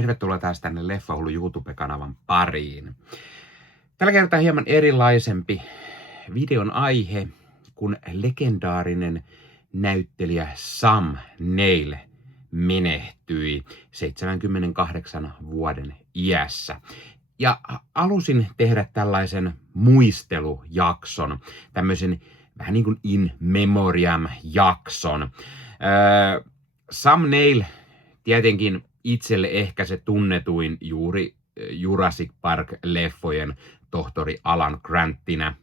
Tervetuloa taas tänne Leffahullu YouTube-kanavan pariin. Tällä kertaa hieman erilaisempi videon aihe, kun legendaarinen näyttelijä Sam Neill menehtyi 78 vuoden iässä. Ja halusin tehdä tällaisen muistelujakson, tämmöisen vähän niin kuin in memoriam-jakson. Sam Neill tietenkin itselle ehkä se tunnetuin juuri Jurassic Park-leffojen tohtori Alan Grantina.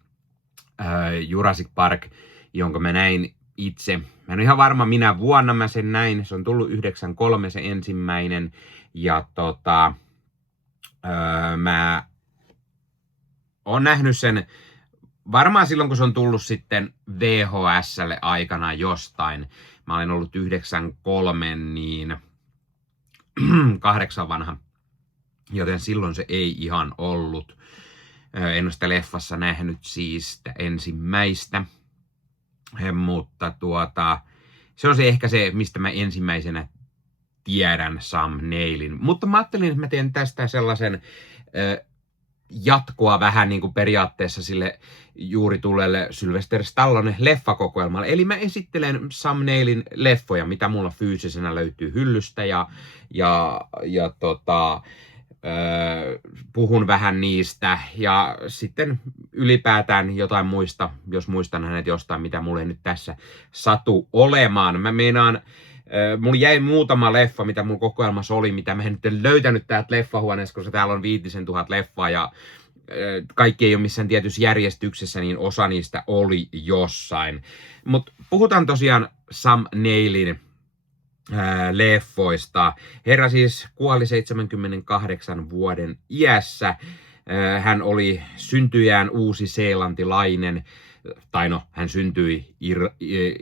Jurassic Park, jonka mä näin itse. Mä en ole ihan varma minä vuonna mä sen näin. Se on tullut 93 se ensimmäinen. Ja mä oon nähnyt sen varmaan silloin, kun se on tullut sitten VHS:lle aikanaan jostain. Mä olen ollut 93, niin 8 vanha, joten silloin se ei ihan ollut. En ole sitä leffassa nähnyt siis sitä ensimmäistä, mutta se on se ehkä se, mistä mä ensimmäisenä tiedän Sam Neillin. Mutta mä ajattelin, että mä teen tästä sellaisen jatkoa vähän niin kuin periaatteessa sille juuri tulleelle Sylvester Stallone leffakokoelmalle. Eli mä esittelen Sam Neillin leffoja, mitä mulla fyysisenä löytyy hyllystä puhun vähän niistä ja sitten ylipäätään jotain muista, jos muistan hänet jostain, mitä mulle nyt tässä satu olemaan. Mä meinaan, mulla jäi muutama leffa, mitä mun kokoelmassa oli, mitä mä en nyt löytänyt täältä leffahuoneessa, koska täällä on 5 000 leffaa ja kaikki ei ole missään tietyssä järjestyksessä, niin osa niistä oli jossain. Mutta puhutaan tosiaan Sam Neillin leffoista. Herra siis kuoli 78 vuoden iässä. Hän oli syntyjään uusi-seelantilainen, tai no, hän syntyi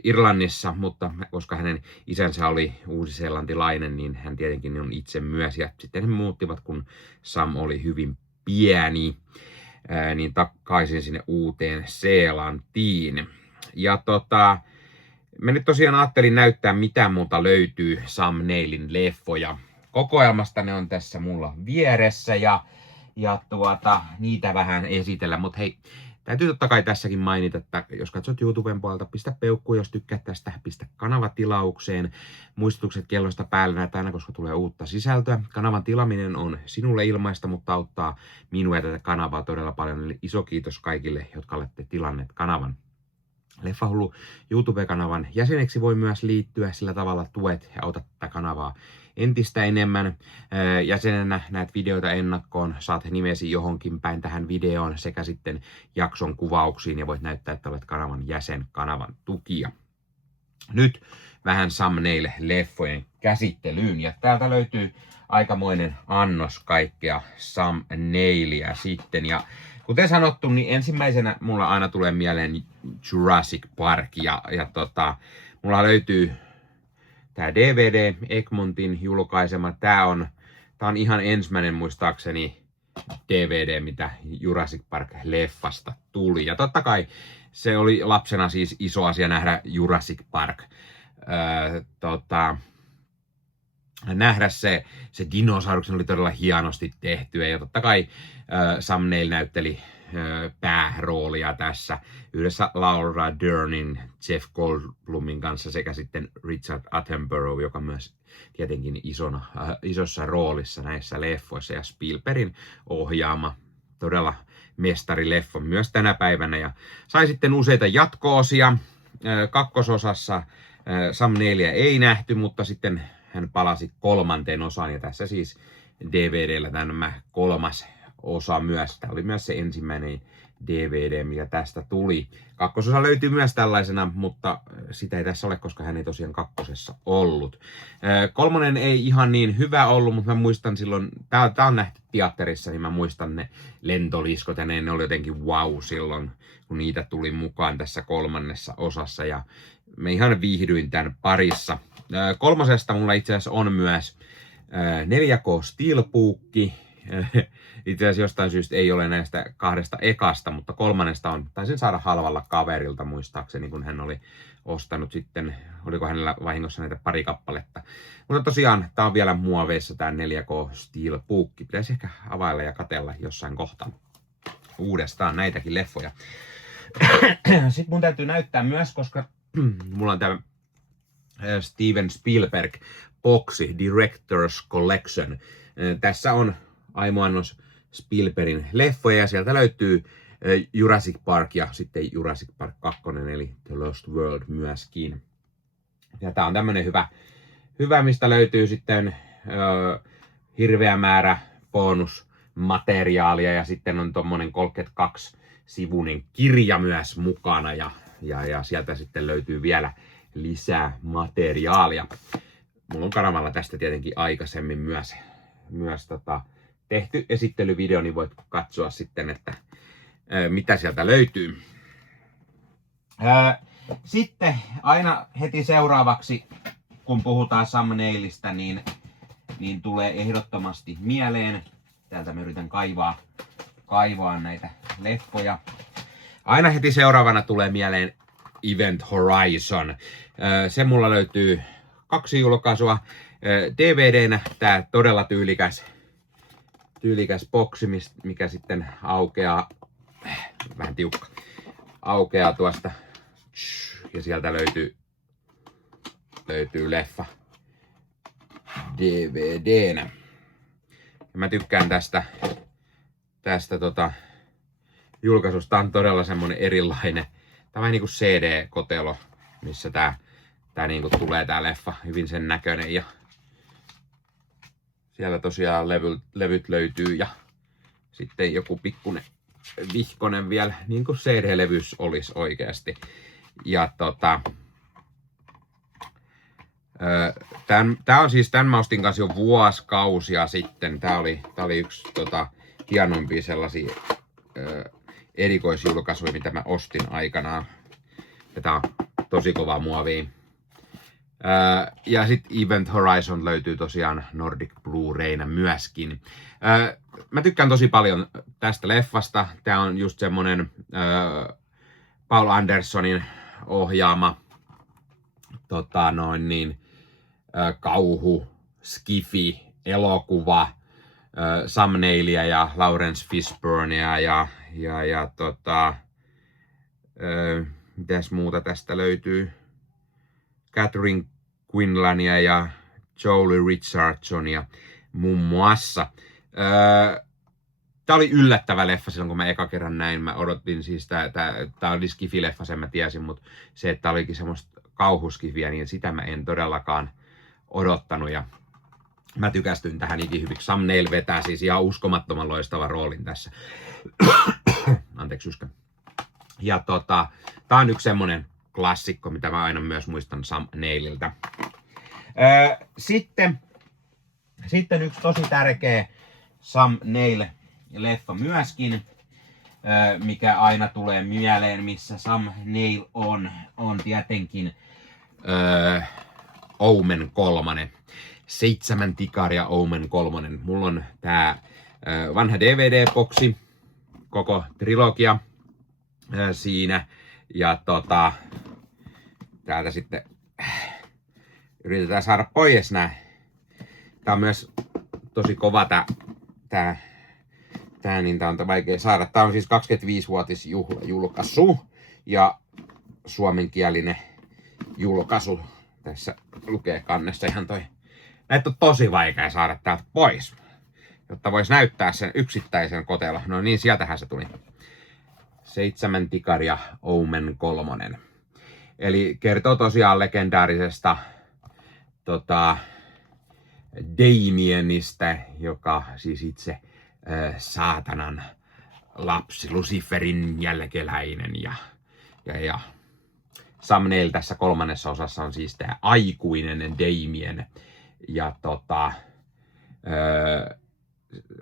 Irlannissa, mutta koska hänen isänsä oli uusi-seelantilainen, niin hän tietenkin on itse myös. Ja sitten he muuttivat, kun Sam oli hyvin pieni, niin takaisin sinne Uuteen-Seelantiin. Ja mä nyt tosiaan ajattelin näyttää, mitä multa löytyy Sam Neillin leffoja. Kokoelmasta ne on tässä mulla vieressä ja niitä vähän esitellä. Mutta hei, täytyy totta kai tässäkin mainita, että jos katsot YouTuben puolelta, pistä peukku, jos tykkäät tästä, pistä kanava tilaukseen. Muistutukset kelloista päälle näitä aina, koska tulee uutta sisältöä. Kanavan tilaminen on sinulle ilmaista, mutta auttaa minua ja tätä kanavaa todella paljon. Eli iso kiitos kaikille, jotka olette tilanneet kanavan. Leffahullu YouTube-kanavan jäseneksi voi myös liittyä, sillä tavalla tuet ja autat tätä kanavaa entistä enemmän. Jäsenenä näet videoita ennakkoon, saat nimesi johonkin päin tähän videoon sekä sitten jakson kuvauksiin ja voit näyttää, että olet kanavan jäsen, kanavan tukija. Nyt vähän Sam Neill-leffojen käsittelyyn ja täältä löytyy aikamoinen annos kaikkea Sam Neillia sitten ja kuten sanottu, niin ensimmäisenä mulla aina tulee mieleen Jurassic Park ja mulla löytyy tää DVD, Egmontin julkaisema. Tää on ihan ensimmäinen muistaakseni DVD, mitä Jurassic Park-leffasta tuli. Ja totta kai se oli lapsena siis iso asia nähdä Jurassic Park. Nähdä se dinosauruksen oli todella hienosti tehty ja totta kai Sam Neill näytteli pääroolia tässä yhdessä Laura Dernin, Jeff Goldblumin kanssa sekä sitten Richard Attenborough, joka myös tietenkin isossa roolissa näissä leffoissa ja Spielbergin ohjaama todella mestarileffa myös tänä päivänä ja sai sitten useita jatko-osia. Kakkososassa Sam Neillia ei nähty, mutta sitten hän palasi 3. osaan ja tässä siis DVD:llä tämä 3. osa myös. Tämä oli myös se ensimmäinen DVD, mikä tästä tuli. Kakkososa löytyy myös tällaisena, mutta sitä ei tässä ole, koska hän ei tosiaan kakkosessa ollut. 3. ei ihan niin hyvä ollut, mutta mä muistan silloin, tää on nähty teatterissa, niin mä muistan ne lentoliskot ja ne oli jotenkin wow silloin, kun niitä tuli mukaan tässä 3. osassa ja mä ihan viihdyin tämän parissa. 3. mulla itse asiassa on myös 4K Steelbook, Itse asiassa jostain syystä ei ole näistä 2 ekasta, mutta 3. taisin saada halvalla kaverilta muistaakseni, kun hän oli ostanut sitten, oliko hänellä vahingossa näitä pari kappaletta. Mutta tosiaan, tää on vielä muoveissa tää 4K Steelbook. Pitäisi ehkä availla ja katella jossain kohtaa uudestaan näitäkin leffoja. Sitten mun täytyy näyttää myös, koska mulla on tää Steven Spielberg boksi Director's Collection. Tässä on aimoannos Spielbergin leffoja ja sieltä löytyy Jurassic Park ja sitten Jurassic Park 2 eli The Lost World myöskin. Ja tää on tämmönen hyvä mistä löytyy sitten hirveä määrä bonusmateriaalia ja sitten on tommonen 32-sivuinen kirja myös mukana ja sieltä sitten löytyy vielä lisää materiaalia. Mulla on kanavalla tästä tietenkin aikaisemmin myös tehty esittelyvideo, niin voit katsoa sitten, että mitä sieltä löytyy. Sitten aina heti seuraavaksi, kun puhutaan thumbnailista, niin tulee ehdottomasti mieleen, täältä mä yritän kaivaa näitä leffoja. Aina heti seuraavana tulee mieleen Event Horizon. Se mulla löytyy 2 julkaisua. DVDnä tää todella tyylikäs boksi, mikä sitten aukeaa, vähän tiukka, aukeaa tuosta ja sieltä löytyy leffa DVDnä. Ja mä tykkään tästä julkaisusta. Tää on todella semmonen erilainen. Tää on vähän niinku CD-kotelo, missä tää niinku tulee tää leffa hyvin sen näköinen ja siellä tosiaan levyt löytyy ja sitten joku pikkunen vihkonen vielä, niin kuin CD-levys olisi oikeasti. Ja tää on siis, tän mä ostin kanssa jo vuosikausia sitten. Tää oli yksi hienoimpia sellaisia erikoisjulkaisuja, mitä mä ostin aikanaan. Ja tää on tosi kova muovia. Ja sitten Event Horizon löytyy tosiaan Nordic Blu-rayna myöskin. Mä tykkään tosi paljon tästä leffasta. Tää on just semmonen Paul Andersonin ohjaama kauhu, skifi, elokuva, Sam Neillia ja Lawrence Fishburnia ja mitäs muuta tästä löytyy? Catherine Quinlania ja Jolie Richardsonia muun muassa. Tää oli yllättävä leffa silloin, kun mä eka kerran näin. Mä odotin siis, tää oli skifi-leffa, sen mä tiesin, mutta se, että olikin semmoista kauhuskifiä, niin sitä mä en todellakaan odottanut. Ja mä tykästyin tähän ikihyviksi. Sam Neill vetää siis ihan uskomattoman loistavan roolin tässä. Anteeksi, yskä. Ja tää on yksi semmonen klassikko, mitä mä aina myös muistan Sam Neilliltä. Sitten yksi tosi tärkeä Sam Neill-leffa myöskin, mikä aina tulee mieleen, missä Sam Neill on tietenkin Omen 3. 7 tikaria Omen 3. Mulla on tää vanha DVD-boksi, koko trilogia siinä. Ja täältä sitten yritetään saada pois nää. Tää on myös tosi kova tää niin tää on vaikea saada. Tää on siis 25-vuotisjuhlajulkaisu ja suomenkielinen julkaisu. Tässä lukee kannessa ihan toi. Näitä on tosi vaikea saada täältä pois, jotta vois näyttää sen yksittäisen kotelon. No niin, sieltähän se tuli. 7 tikaria Omen 3. Eli kertoo tosiaan legendaarisesta Damienistä, joka siis itse saatanan lapsi, Luciferin jälkeläinen ja Sam Neill tässä 3. osassa on siis tää aikuinen Damien ja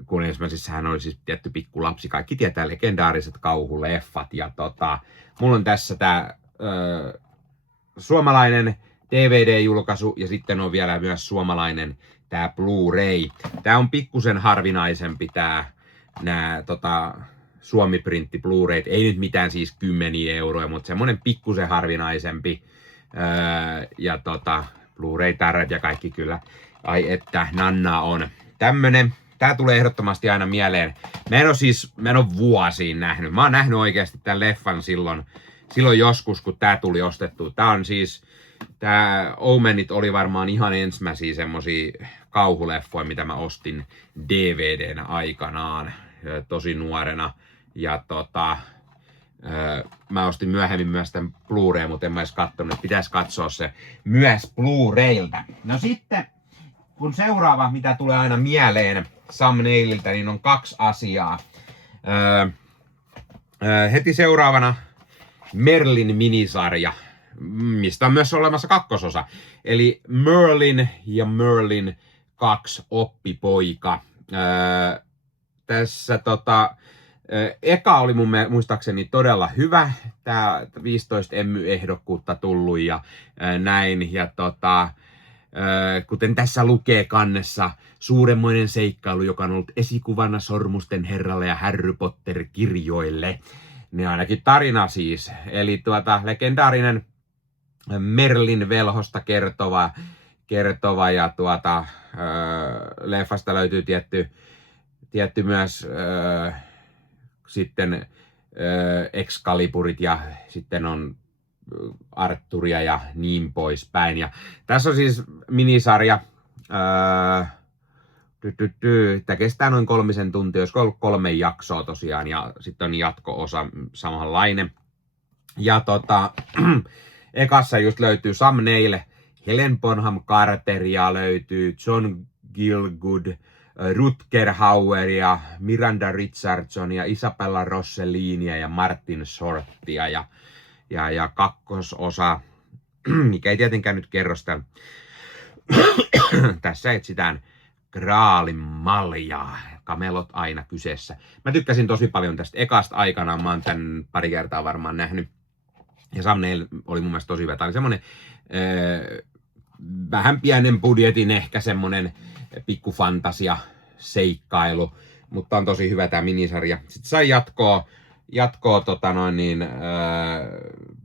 kun ensimmäisessä hän oli siis tietty pikku lapsi, kaikki tietää legendaariset kauhuleffat ja mulla on tässä tää suomalainen DVD-julkaisu ja sitten on vielä myös suomalainen tää Blu-ray. Tää on pikkusen harvinaisempi nää Suomi-printti Blu-rayt. Ei nyt mitään siis 10 euroa, mutta semmonen pikkusen harvinaisempi. Ja Blu-ray-tärät ja kaikki kyllä. Ai että, Nanna on tämmönen. Tää tulee ehdottomasti aina mieleen. Mä en oo vuosiin nähnyt. Mä oon nähnyt oikeasti tämän leffan silloin joskus, kun tää tuli ostettua. Tää on siis, tää Omenit oli varmaan ihan ensimmäisiä semmosia kauhuleffoja, mitä mä ostin DVDnä aikanaan, tosi nuorena. Ja mä ostin myöhemmin myös tämän Blu-ray, mutta en mä edes kattonut, että pitäisi katsoa se myös Blu-rayltä. No sitten, kun seuraava, mitä tulee aina mieleen Sam Neililtä, niin on 2 asiaa. Heti seuraavana Merlin minisarja, mistä on myös olemassa 2. osa. Eli Merlin ja Merlin 2 oppipoika. Tässä eka oli mun muistaakseni todella hyvä. Tää 15 Emmy-ehdokkuutta tullut ja näin. Ja kuten tässä lukee kannessa, suuremmoinen seikkailu, joka on ollut esikuvana Sormusten herralle ja Harry Potter-kirjoille. Niin ainakin tarina siis. Eli legendaarinen Merlin velhosta kertova ja leffasta löytyy tietty myös sitten Excaliburit ja sitten on Arthuria ja niin poispäin. Ja tässä on siis minisarja. Tämä kestää noin 3 tuntia, olisiko ollut 3 jaksoa tosiaan, ja sitten on jatko-osa samanlainen. Ja ekassa just löytyy Sam Neill, Helen Bonham Carter ja löytyy John Gielgud, Rutger Hauer ja Miranda Richardson ja Isabella Rossellini ja Martin Shortia ja kakkososa, mikä ei tietenkään nyt kerro sitä. Tässä etsitään Graalin maljaa. Kamelot aina kyseessä. Mä tykkäsin tosi paljon tästä ekasta aikanaan. Mä oon tän pari kertaa varmaan nähnyt. Ja Sam Neill oli mun mielestä tosi hyvä. Tää oli semmonen vähän pienen budjetin ehkä semmonen pikkufantasia seikkailu. Mutta on tosi hyvä tää minisarja. Sitten sai jatkoa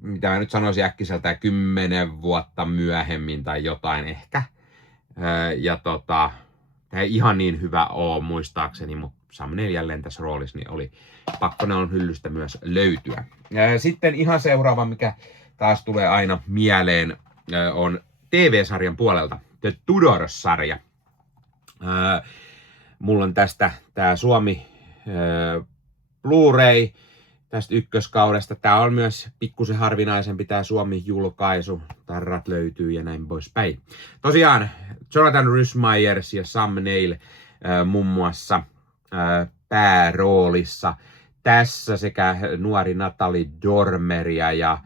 mitä mä nyt sanoisin äkkiseltään 10 vuotta myöhemmin tai jotain ehkä. Ja tää ei ihan niin hyvä oo muistaakseni, mutta Sam Neill jälleen tässä roolissa niin oli pakko ne on hyllystä myös löytyä. Sitten ihan seuraava, mikä taas tulee aina mieleen, on TV-sarjan puolelta, The Tudors-sarja. Mulla on tästä tää Suomi Blu-ray tästä ykköskaudesta. Tää on myös pikkusen harvinaisempi tää Suomi-julkaisu. Tarrat löytyy ja näin poispäin. Tosiaan Jonathan Rhys Meyers ja Sam Neill muun muassa pääroolissa. Tässä sekä nuori Natalie Dormeria ja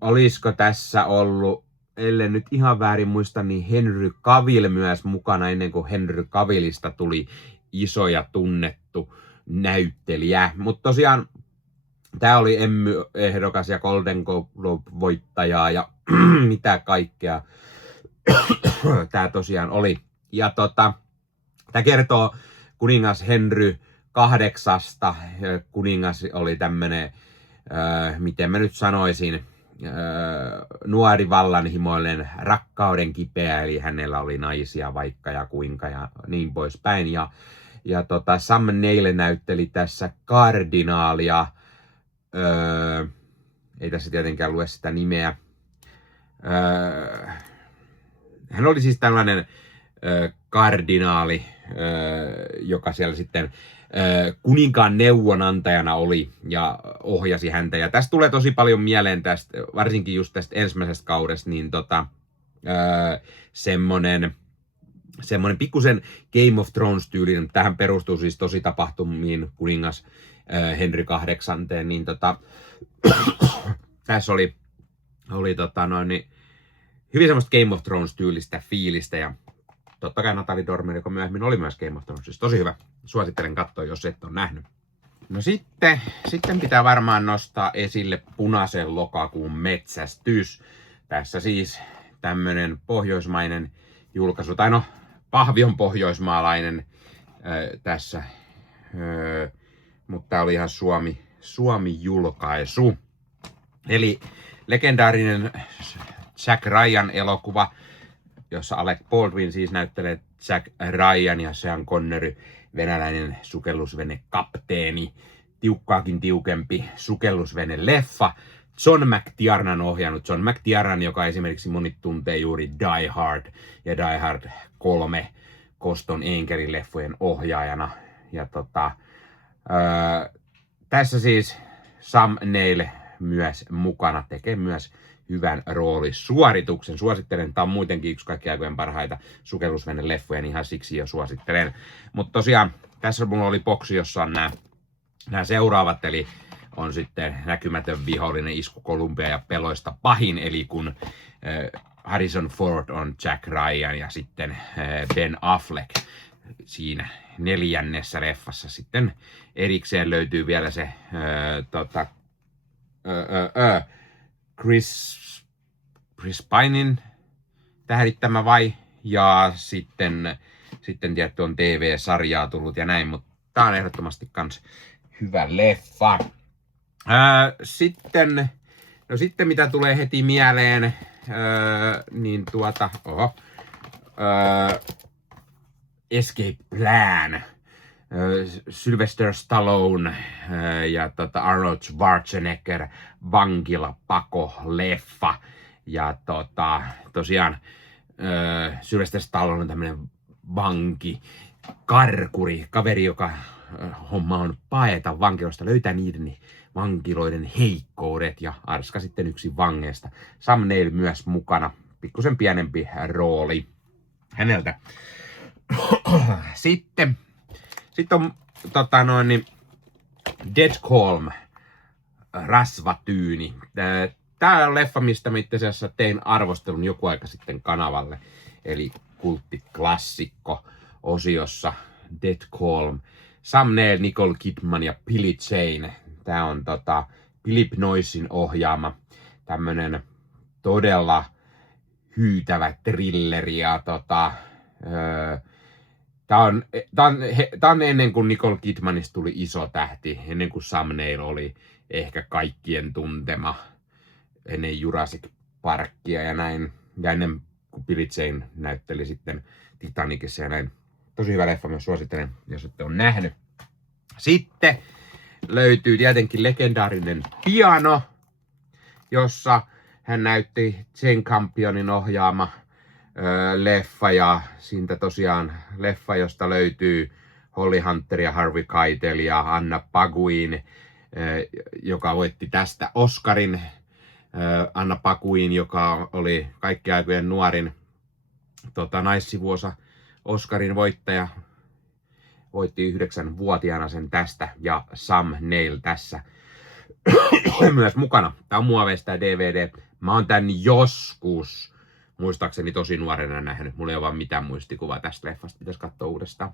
olisiko tässä ollut, ellen nyt ihan väärin muista, niin Henry Cavill myös mukana ennen kuin Henry Cavillista tuli iso ja tunnettu näyttelijä. Mutta tosiaan tää oli Emmy-ehdokas ja Golden Globe-voittajaa ja mitä kaikkea tää tosiaan oli. Ja tää kertoo kuningas Henry 8. Kuningas oli tämmönen, miten mä nyt sanoisin, nuori vallanhimoinen rakkauden kipeä, eli hänellä oli naisia vaikka ja kuinka ja niin poispäin. Ja Sam Neill näytteli tässä kardinaalia, ei tässä tietenkään lue sitä nimeä. Hän oli siis tällainen kardinaali, joka siellä sitten kuninkaan neuvonantajana oli ja ohjasi häntä. Ja tästä tulee tosi paljon mieleen tästä, varsinkin just tästä ensimmäisestä kaudesta, niin semmonen pikkusen Game of Thrones tyylinen. Tähän perustuu siis tosi tapahtumiin kuningas Henry 8. Niin tässä oli hyvin semmoista Game of Thrones tyylistä fiilistä ja totta kai Natalie Dormer, joka myöhemmin oli myös Game of Thrones. Siis tosi hyvä. Suosittelen katsoa, jos et ole nähnyt. No sitten pitää varmaan nostaa esille Punaisen lokakuun metsästys. Tässä siis tämmönen pohjoismainen julkaisu, tai no pahvion pohjoismaalainen tässä, mutta tää oli ihan Suomi-julkaisu. Eli legendaarinen Jack Ryan elokuva, jossa Alec Baldwin siis näyttelee Jack Ryan ja Sean Connery, venäläinen sukellusvenekapteeni, tiukkaakin tiukempi sukellusvene-leffa. John McTiernan ohjannut. John McTiernan, joka esimerkiksi monet tuntee juuri Die Hard ja Die Hard 3 Koston enkelin leffojen ohjaajana. Ja tässä siis Sam Neill myös mukana, tekee myös hyvän roolisuorituksen. Suosittelen, tämä on muutenkin yksi kaikkien aikojen parhaita sukellusvene-leffoja, niin ihan siksi jo suosittelen. Mutta tosiaan, tässä mulla oli boksi, jossa on nämä seuraavat, eli on sitten Näkymätön vihollinen, Isku Kolumbia ja Peloista pahin, eli kun Harrison Ford on Jack Ryan ja sitten Ben Affleck siinä 4. leffassa. Sitten erikseen löytyy vielä se Chris Pinein tähdittämä ja sitten tietty on TV-sarjaa tullut ja näin, mutta tää on ehdottomasti kans hyvä leffa. Sitten mitä tulee heti mieleen, niin Escape Plan, Sylvester Stallone ja Arnold Schwarzenegger vankilapako-leffa. Ja tosiaan Sylvester Stallone on tämmönen vanki, karkuri, kaveri, joka homma on paeta vankiloista, löytää niiden vankiloiden heikkoudet ja arska sitten yksi vangeista. Sam Neill myös mukana, pikkusen pienempi rooli häneltä. Sitten on Dead Calm, Rasvatyyni. Tää on leffa, mistä mä itse asiassa tein arvostelun joku aika sitten kanavalle. Eli kulttiklassikko osiossa Dead Calm. Sam Neill, Nicole Kidman ja Billy Zane. Tää on Philip Noisin ohjaama tämmönen todella hyytävä thrilleri ja Tää on ennen kuin Nicole Kidmanista tuli iso tähti, ennen kuin Sam Neill oli ehkä kaikkien tuntema, ennen Jurassic Parkia ja näin, ja ennen kuin Billy Zane näytteli sitten Titanicissa ja näin. Tosi hyvä leffa, myös suosittelen, jos ette ole nähnyt. Sitten löytyy tietenkin legendaarinen Piano, jossa hän näytti Jane Campionin ohjaama leffa, ja siitä tosiaan leffa, josta löytyy Holly Hunter ja Harvey Keitel ja Anna Paquin, joka voitti tästä Oscarin. Anna Paquin, joka oli kaikkien aikojen nuorin naissivuosa Oscarin voittaja, voitti 9-vuotiaana sen tästä, ja Sam Neill tässä myös mukana. Tää on muoveista DVD. Mä oon tän joskus, muistaakseni tosi nuorena nähnyt. Mulla ei ole vaan mitään muistikuvaa tästä leffasta, pitäisi katsoa uudestaan.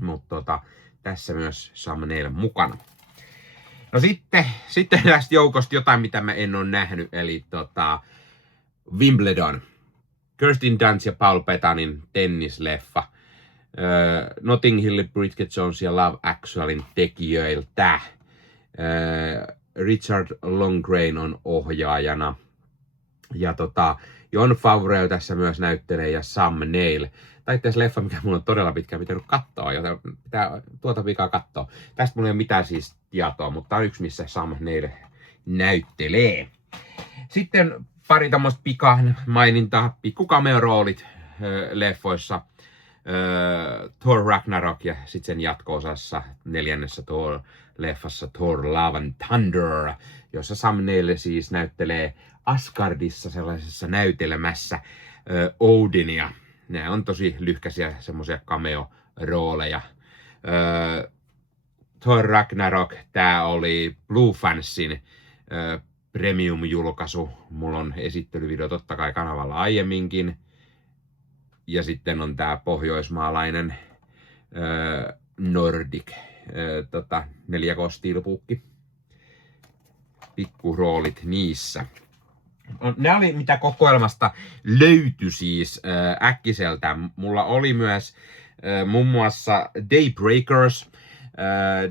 Mutta tässä myös Sam Neill mukana. No sitten tästä joukosta jotain, mitä mä en ole nähnyt, eli Wimbledon. Kirsten Dunst ja Paul Bettanin tennisleffa. Notting Hill, Bridget Jones ja Love Actualin tekijöiltä. Richard Longgrain on ohjaajana. Ja Jon Favreau tässä myös näyttelee ja Sam Neill. Tai itse asiassa leffa, mikä mulla on todella pitkään pitänyt katsoa, joten pitää tuota vikaa katsoa. Tästä mulla ei ole mitään siis tietoa, mutta on yksi, missä Sam Neill näyttelee. Sitten pari tämmöistä pikamainintaa, pikku cameo-roolit leffoissa. Thor Ragnarok ja sitten sen jatko-osassa 4. Thor-leffassa Thor Love and Thunder, jossa Sam Neill siis näyttelee Asgardissa sellaisessa näytelmässä Odinia. Ne on tosi lyhkäisiä semmoisia cameo-rooleja. Thor Ragnarok, tää oli Blue Fansin premium-julkaisu. Mulla on esittelyvideo totta kai kanavalla aiemminkin. Ja sitten on tää pohjoismaalainen Nordic 4K Steelbook. Pikkuroolit niissä. Ne oli mitä kokoelmasta löytyi siis äkkiseltä. Mulla oli myös muun muassa Daybreakers.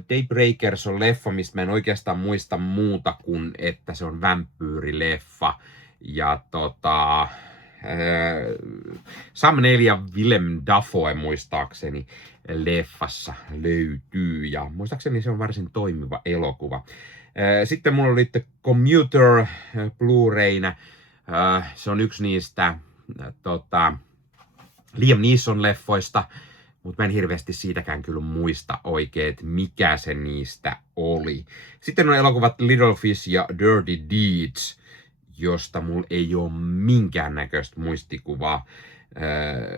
Daybreakers on leffa, mistä mä en oikeastaan muista muuta kuin, että se on vampyyrileffa. Ja Sam Neill ja Willem Dafoe muistaakseni leffassa löytyy. Ja muistaakseni se on varsin toimiva elokuva. Sitten mulla oli The Commuter Blu-rayna. Se on yksi niistä Liam Neeson leffoista, mutta mä en hirveästi siitäkään kyllä muista oikein, että mikä se niistä oli. Sitten on elokuvat Little Fish ja Dirty Deeds, josta mulla ei ole minkäännäköistä muistikuvaa.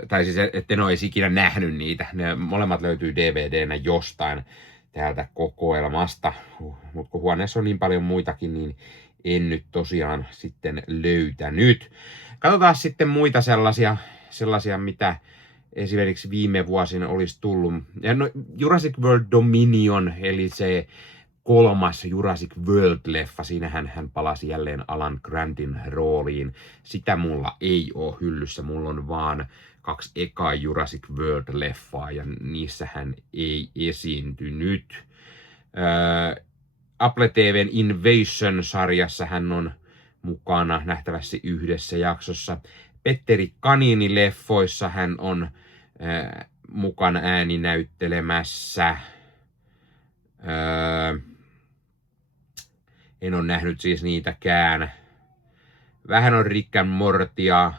Tai siis, etten ole edes ikinä nähnyt niitä. Ne molemmat löytyy DVDnä jostain täältä kokoelmasta. Mutta kun huoneessa on niin paljon muitakin, niin en nyt tosiaan sitten löytänyt. Katsotaan sitten muita sellaisia mitä esimerkiksi viime vuosina olisi tullut. Ja no, Jurassic World Dominion, eli se 3. Jurassic World-leffa. Siinähän hän palasi jälleen Alan Grantin rooliin. Sitä mulla ei ole hyllyssä. Mulla on vaan 2 ekaa Jurassic World-leffaa ja niissä hän ei esiintynyt. Apple TVn Invasion-sarjassa hän on mukana nähtävästi yhdessä jaksossa. Petteri Kanini-leffoissa hän on mukana ääninäyttelemässä. En ole nähnyt siis niitäkään. Vähän on Rick and Mortya.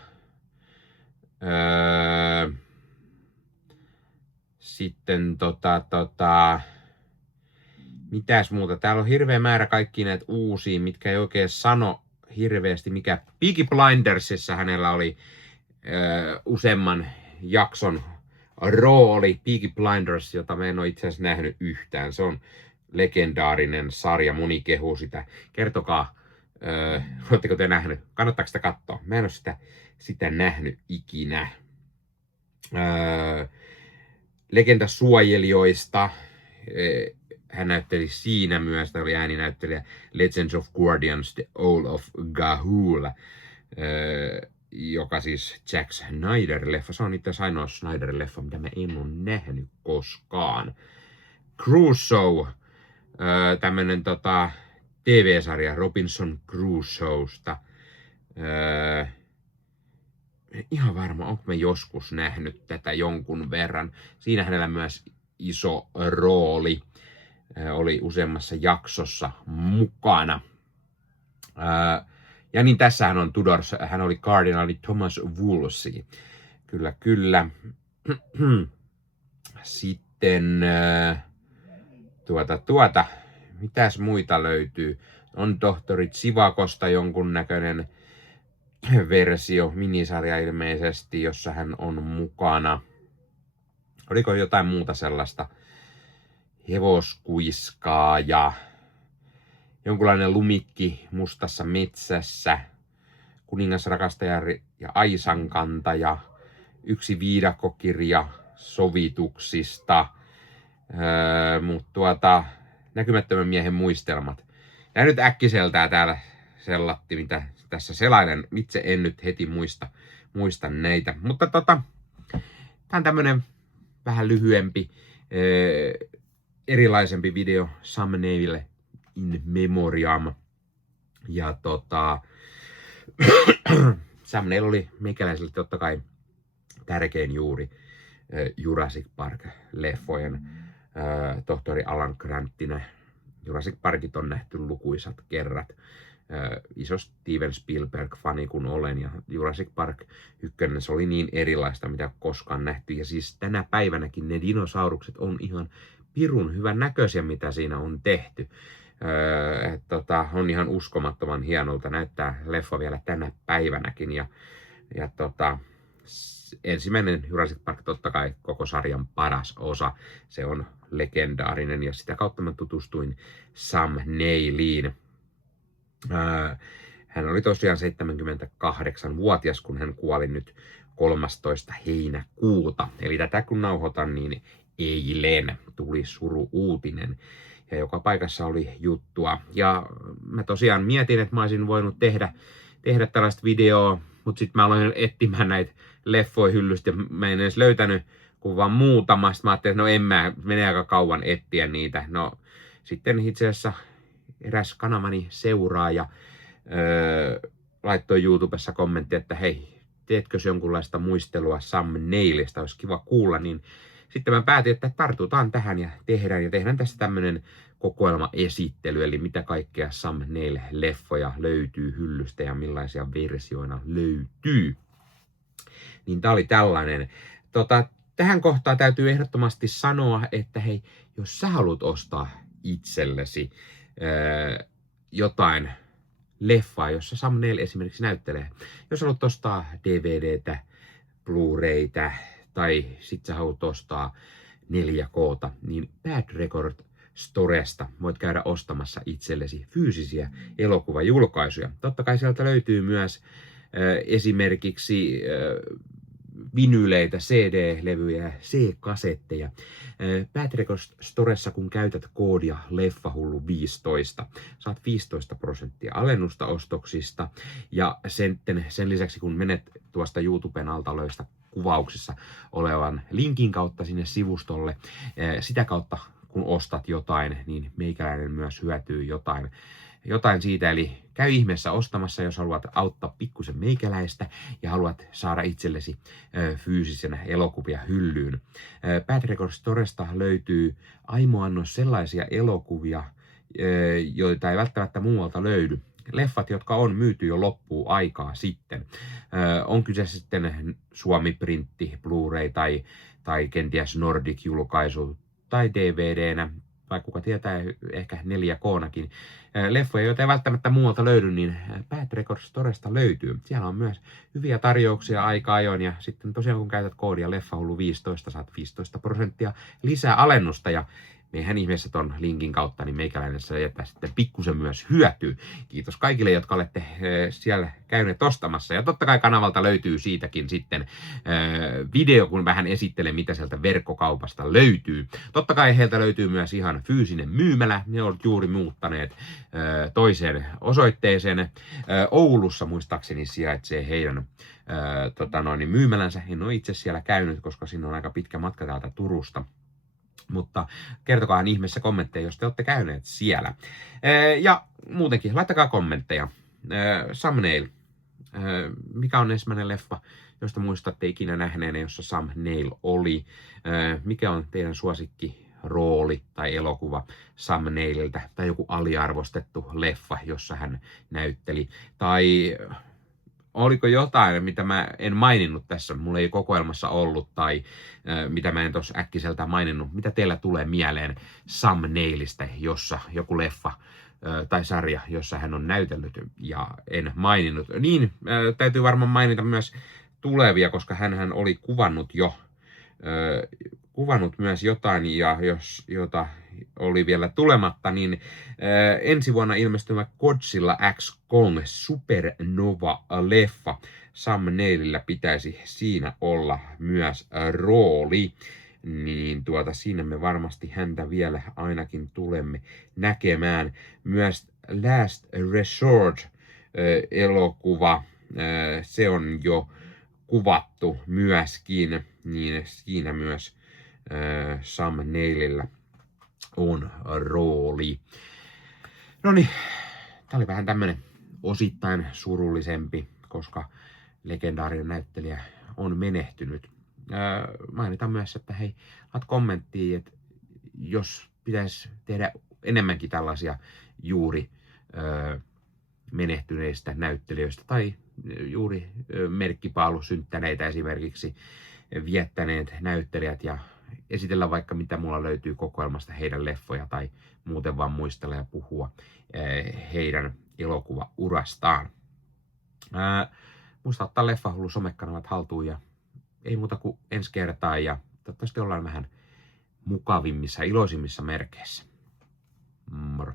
Sitten mitäs muuta? Täällä on hirveä määrä kaikki näitä uusia, mitkä ei oikein sano hirveästi mikä. Peaky Blindersissa hänellä oli useamman jakson rooli. Peaky Blinders, jota mä en ole itse asiassa nähnyt yhtään. Se on legendaarinen sarja, moni kehuu sitä. Kertokaa, oletteko te nähnyt? Kannattaako sitä katsoa? Mä en ole sitä nähnyt ikinä. Legenda suojelijoista. Hän näytteli siinä myös, tämä oli ääninäyttelijä Legends of Guardians, The Owl of Ga'Hoole, joka siis Jack Snyder-leffa. Se on itse asiassa ainoa Snyder-leffa, mitä mä en ole nähnyt koskaan. Crusoe, tämmönen TV-sarja Robinson Crusoesta. Ihan varma, onko mä joskus nähnyt tätä jonkun verran. Siinä hänellä myös iso rooli. Oli useammassa jaksossa mukana. Ja niin tässähän on Tudors, hän oli kardinaali Thomas Wolsey. Kyllä. Sitten mitäs muita löytyy? On tohtori Tsivakosta jonkunnäköinen versio, minisarja ilmeisesti, jossa hän on mukana. Oliko jotain muuta sellaista? Hevoskuiskaa ja jonkunlainen lumikki mustassa metsässä, kuningasrakastaja ja aisankantaja, yksi viidakkokirja sovituksista, mutta näkymättömän miehen muistelmat. Ja nyt äkkiseltään täällä sellatti, mitä tässä selainen. Itse en nyt heti muista näitä. Mutta tää on tämmönen vähän lyhyempi, erilaisempi video Sam Neill in memoriam. Ja Sam Neill oli meikäläiselle totta kai tärkein juuri Jurassic Park-leffojen tohtori Alan Grantina. Jurassic Parkit on nähty lukuisat kerrat. Iso Steven Spielberg-fani kun olen, ja Jurassic Park 1 se oli niin erilaista, mitä koskaan nähty. Ja siis tänä päivänäkin ne dinosaurukset on ihan pirun hyvän näköisiä, mitä siinä on tehty. On ihan uskomattoman hienolta näyttää leffa vielä tänä päivänäkin. Ja ensimmäinen Jurassic Park totta kai koko sarjan paras osa. Se on legendaarinen ja sitä kautta mä tutustuin Sam Neilliin. Hän oli tosiaan 78-vuotias, kun hän kuoli nyt 13. heinäkuuta. Eli tätä kun nauhoitan, niin eilen tuli suru-uutinen. Ja joka paikassa oli juttua. Ja mä tosiaan mietin, että mä olisin voinut tehdä tehdä tällaista videoa, mutta sitten mä aloin etsimään näitä leffoja hyllystä ja mä en edes löytänyt kuin vaan muutama. Sitten mä ajattelin, että no en mä, menee aika kauan etsiä niitä. No sitten itse asiassa eräs kanavani seuraaja laittoi YouTubessa kommentti, että hei, teetkö jonkunlaista muistelua Sam Neilista, olisi kiva kuulla, niin sitten mä päätin, että tartutaan tähän ja tehdään tässä tämmönen kokoelmaesittely, eli mitä kaikkea Sam Neill-leffoja löytyy hyllystä ja millaisia versioina löytyy. Niin tää oli tällainen. Tähän kohtaan täytyy ehdottomasti sanoa, että hei, jos sä haluat ostaa itsellesi jotain leffaa, jossa Sam Neill esimerkiksi näyttelee. Jos haluat ostaa DVDtä, Blu-raytä tai sit sä haluat ostaa 4K:ta, niin Bad Record Storesta voit käydä ostamassa itsellesi fyysisiä elokuvajulkaisuja. Totta kai sieltä löytyy myös esimerkiksi vinyleitä, CD-levyjä, C-kasetteja. Bad Record Storessa, kun käytät koodia Leffahullu15, saat 15% alennusta ostoksista. Ja sen lisäksi, kun menet tuosta YouTuben alta löystä kuvauksissa olevan linkin kautta sinne sivustolle, sitä kautta kun ostat jotain, niin meikäläinen myös hyötyy jotain siitä, eli käy ihmeessä ostamassa, jos haluat auttaa pikkusen meikäläistä ja haluat saada itsellesi fyysisenä elokuvia hyllyyn. Bad Record Storesta löytyy aimoannos sellaisia elokuvia, joita ei välttämättä muualta löydy. Leffat, jotka on myyty jo loppuun aikaa sitten. On kyse sitten Suomi-printti, Blu-ray tai kenties Nordic-julkaisu tai DVDnä, tai kuka tietää, ehkä 4K:nakin. Leffoja, joita ei välttämättä muualta löydy, niin Bad Record Storesta löytyy. Siellä on myös hyviä tarjouksia aika ajoin, ja sitten tosiaan kun käytät koodia Leffahullu15, saat 15% lisää alennusta, ja meidän ihmeessä ton linkin kautta, niin meikäläinen jättää sitten pikkusen myös hyötyy. Kiitos kaikille, jotka olette siellä käyneet ostamassa. Ja totta kai kanavalta löytyy siitäkin sitten video, kun vähän esittelen, mitä sieltä verkkokaupasta löytyy. Totta kai heiltä löytyy myös ihan fyysinen myymälä. Ne ovat juuri muuttaneet toiseen osoitteeseen. Oulussa muistaakseni sijaitsee heidän myymälänsä. En ole itse siellä käynyt, koska siinä on aika pitkä matka täältä Turusta. Mutta kertokaa ihmeessä kommentteja, jos te olette käyneet siellä. Ja muutenkin, laittakaa kommentteja. Sam Neill. Mikä on ensimmäinen leffa, josta muistatte ikinä nähneenä, jossa Sam Neill oli? Mikä on teidän suosikki rooli tai elokuva Sam Neilliltä? Tai joku aliarvostettu leffa, jossa hän näytteli? Tai oliko jotain, mitä mä en maininnut tässä, mulla ei kokoelmassa ollut, tai mitä mä en tuossa äkkiseltä maininnut. Mitä teillä tulee mieleen Sam Neillistä, jossa joku leffa tai sarja, jossa hän on näytellyt ja en maininnut? Niin, täytyy varmaan mainita myös tulevia, koska hän oli kuvannut myös jotain, ja jota oli vielä tulematta, niin ensi vuonna ilmestymä Godzilla X Kong Supernova-leffa. Sam Neillillä pitäisi siinä olla myös rooli, niin siinä me varmasti häntä vielä ainakin tulemme näkemään. Myös Last Resort-elokuva, se on jo kuvattu myöskin, niin siinä myös Sam Neillillä on rooli. No niin, tää oli vähän tämmönen osittain surullisempi, koska legendaarinen näyttelijä on menehtynyt. Mainitaan myös, että hei, laat kommenttiin, että jos pitäisi tehdä enemmänkin tällaisia juuri menehtyneistä näyttelijöistä tai juuri merkkipaalusynttäneitä esimerkiksi viettäneet näyttelijät ja esitellä vaikka mitä mulla löytyy kokoelmasta heidän leffoja tai muuten vaan muistella ja puhua heidän elokuvaurastaan. Muista ottaa Leffahullu somekanavat haltuun ja ei muuta kuin ensi kertaan ja toivottavasti ollaan vähän mukavimmissa, iloisimmissa merkeissä. Moro.